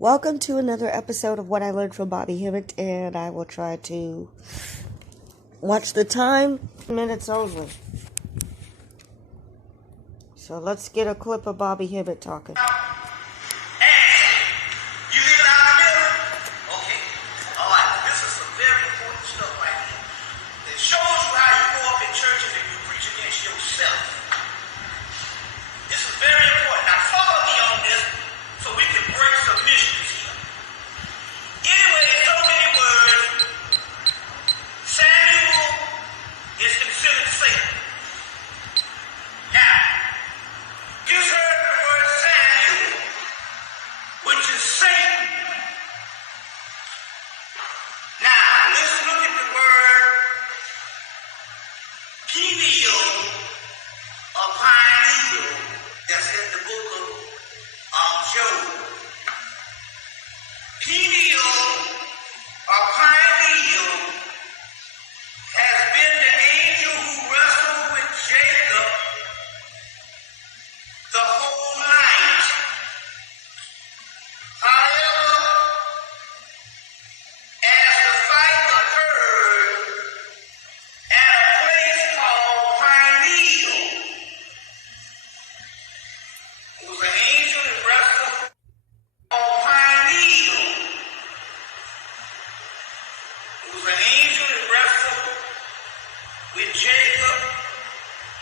Welcome to another episode of What I Learned from Bobby Hemmit, and I will try to watch the time. Minutes only. So let's get a clip of Bobby Hemmit talking. You leave it out in the middle? Okay. All right. This is some very important stuff right here. It shows you how you go up in churches and you preach against yourself. This is very important. Now follow me on this so we can break some mysteries here. Anyway, in so many words, Samuel is considered Satan. Now, you heard the word Samuel, which is Satan. Now, let's look at the word pineal or pineal that's in the book of Job. Pineal or pineal has been the angel who wrestled with Jacob the whole night. However, as the fight occurred at a place called Pineal, it was an angel that wrestled on Pineal. It was an angel that wrestled with Jacob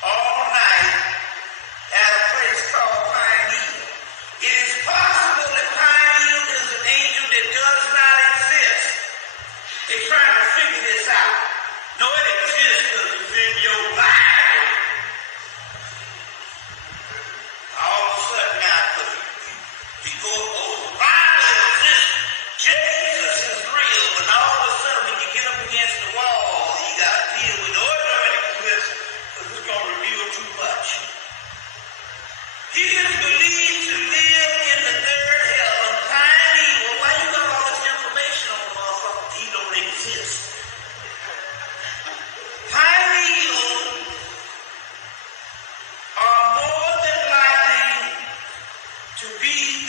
all night at a place called Pineal. It is possible that Pineal is an angel that does not exist. They're trying to figure this out. No, it exists because it's in your Bible. All of a sudden now, you go, oh, the Bible exists. Jesus is real. But all of a sudden, when you get up against the wall, you got to deal with the order of it exists because it's going to reveal too much. He is believed to live in the third heaven, Pineal. Well, why you got all this information on the motherfucker? He don't exist. Pineal are more than likely to be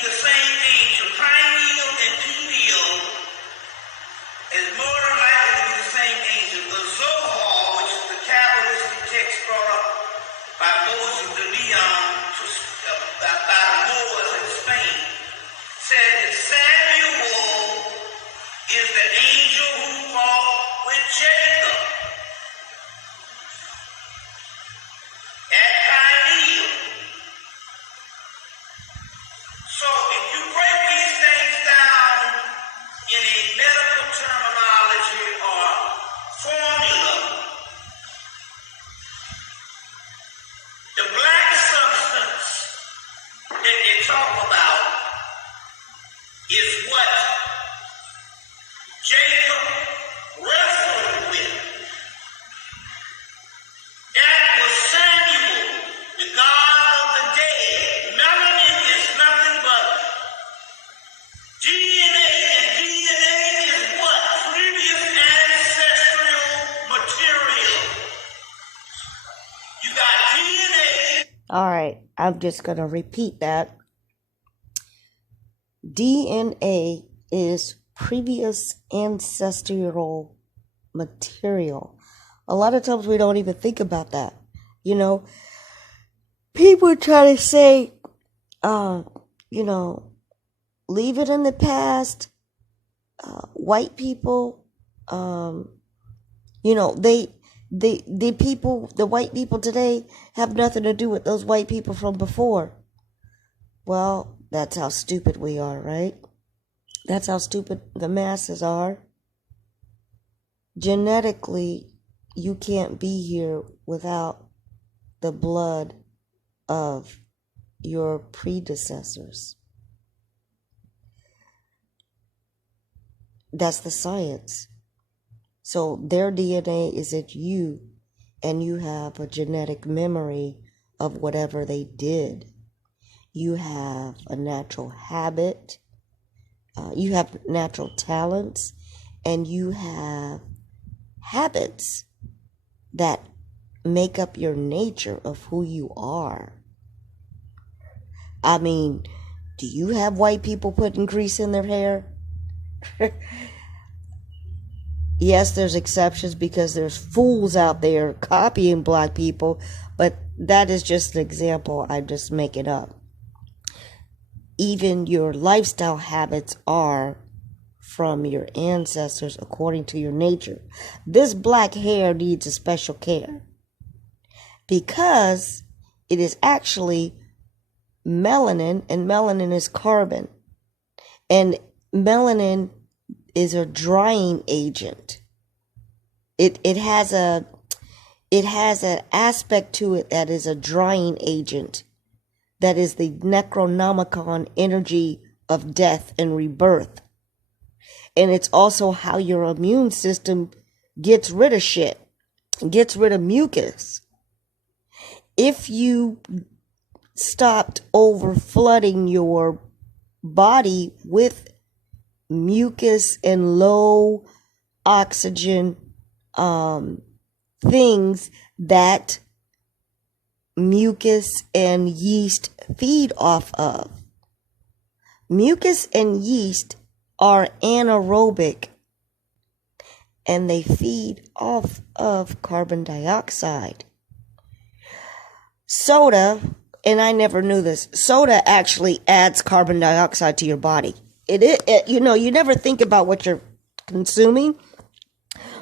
the same angel. Pineal and pineal is more than likely to be the same angel. The Zohar, which is the Kabbalistic text brought up by Moses de Leon by the Moors in Spain, said that Samuel is the angel who walked with Jacob at Pineal. So if you break these things down in a medical terminology or formula, the black substance that they talk about is what Jacob wrestled with. That was Samuel, the God of the dead. Melanin is nothing but DNA, and DNA is what? Previous ancestral material. You got DNA. All right, I'm just going to repeat that. DNA is previous ancestral material. A lot of times we don't even think about that. You know, people try to say, leave it in the past. White people, the white people today have nothing to do with those white people from before. Well, that's how stupid we are, right? That's how stupid the masses are. Genetically, you can't be here without the blood of your predecessors. That's the science. So their DNA is in you, and you have a genetic memory of whatever they did. You have a natural habit, you have natural talents, and you have habits that make up your nature of who you are. I mean, Do you have white people putting grease in their hair? Yes, there's exceptions because there's fools out there copying black people, but that is just an example. I'm just making up. Even your lifestyle habits are from your ancestors according to your nature. This black hair needs a special care because it is actually melanin, and melanin is carbon. And melanin is a drying agent. It has an aspect to it that is a drying agent. That is the Necronomicon energy of death and rebirth. And it's also how your immune system gets rid of shit, gets rid of mucus. If you stopped over flooding your body with mucus and low oxygen things that mucus and yeast feed off of. Mucus and yeast are anaerobic and they feed off of carbon dioxide. Soda, and I never knew this, soda actually adds carbon dioxide to your body. You never think about what you're consuming,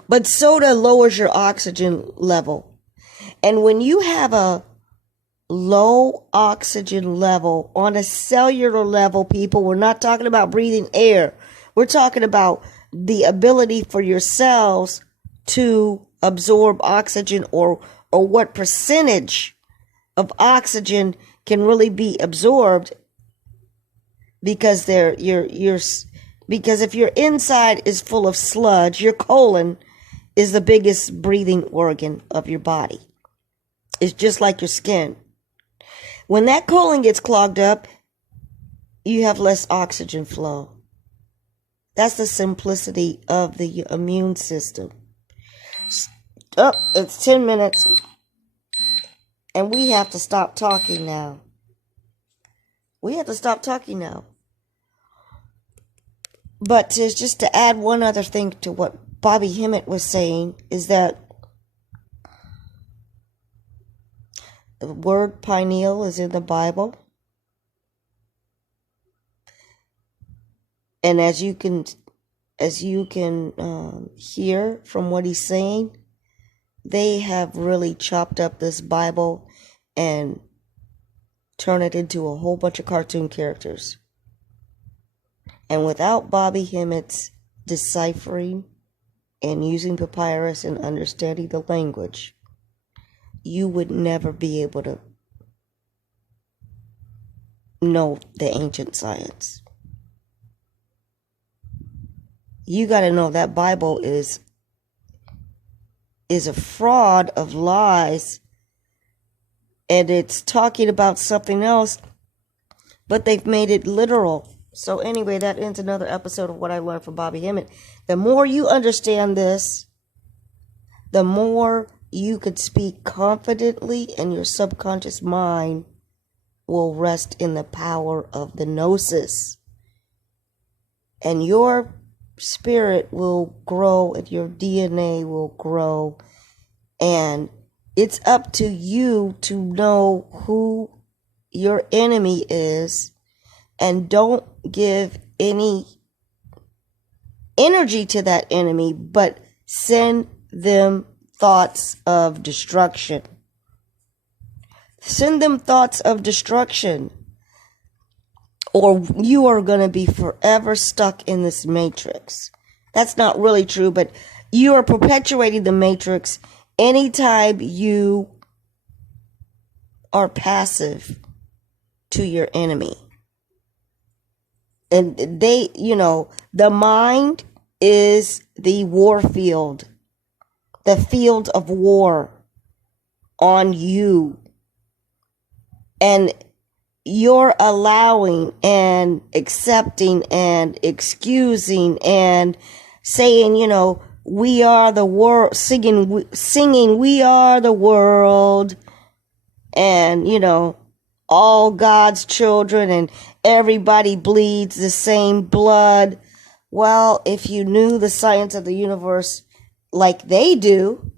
but soda lowers your oxygen level. And when you have a low oxygen level on a cellular level, people, we're not talking about breathing air. We're talking about the ability for your cells to absorb oxygen or what percentage of oxygen can really be absorbed, because because if your inside is full of sludge, your colon is the biggest breathing organ of your body. It's just like your skin. When that colon gets clogged up, you have less oxygen flow. That's the simplicity of the immune system. Oh, it's 10 minutes. And we have to stop talking now. But just to add one other thing to what Bobby Hemmit was saying is that the word pineal is in the Bible. And as you can hear from what he's saying, they have really chopped up this Bible and turned it into a whole bunch of cartoon characters. And without Bobby Hemmitt's deciphering and using papyrus and understanding the language, you would never be able to know the ancient science. You got to know that Bible is a fraud of lies, and it's talking about something else, but they've made it literal. So anyway, that ends another episode of what I learned from Bobby Hemmit. The more you understand this, the more you could speak confidently, and your subconscious mind will rest in the power of the gnosis. And your spirit will grow, and your DNA will grow. And it's up to you to know who your enemy is, and don't give any energy to that enemy, but send them thoughts of destruction. Send them thoughts of destruction, or you are going to be forever stuck in this matrix. That's not really true, but you are perpetuating the matrix anytime you are passive to your enemy. And the mind is the war field, the field of war on you. And you're allowing and accepting and excusing and saying, we are the world, singing, we are the world, and, all God's children, and everybody bleeds the same blood. Well, if you knew the science of the universe like they do,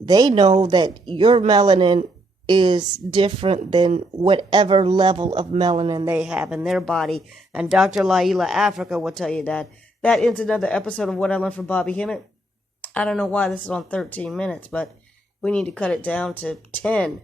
they know that your melanin is different than whatever level of melanin they have in their body. And Dr. Laila Africa will tell you that. That ends another episode of What I Learned from Bobby Hemmit. I don't know why this is on 13 minutes, but we need to cut it down to 10.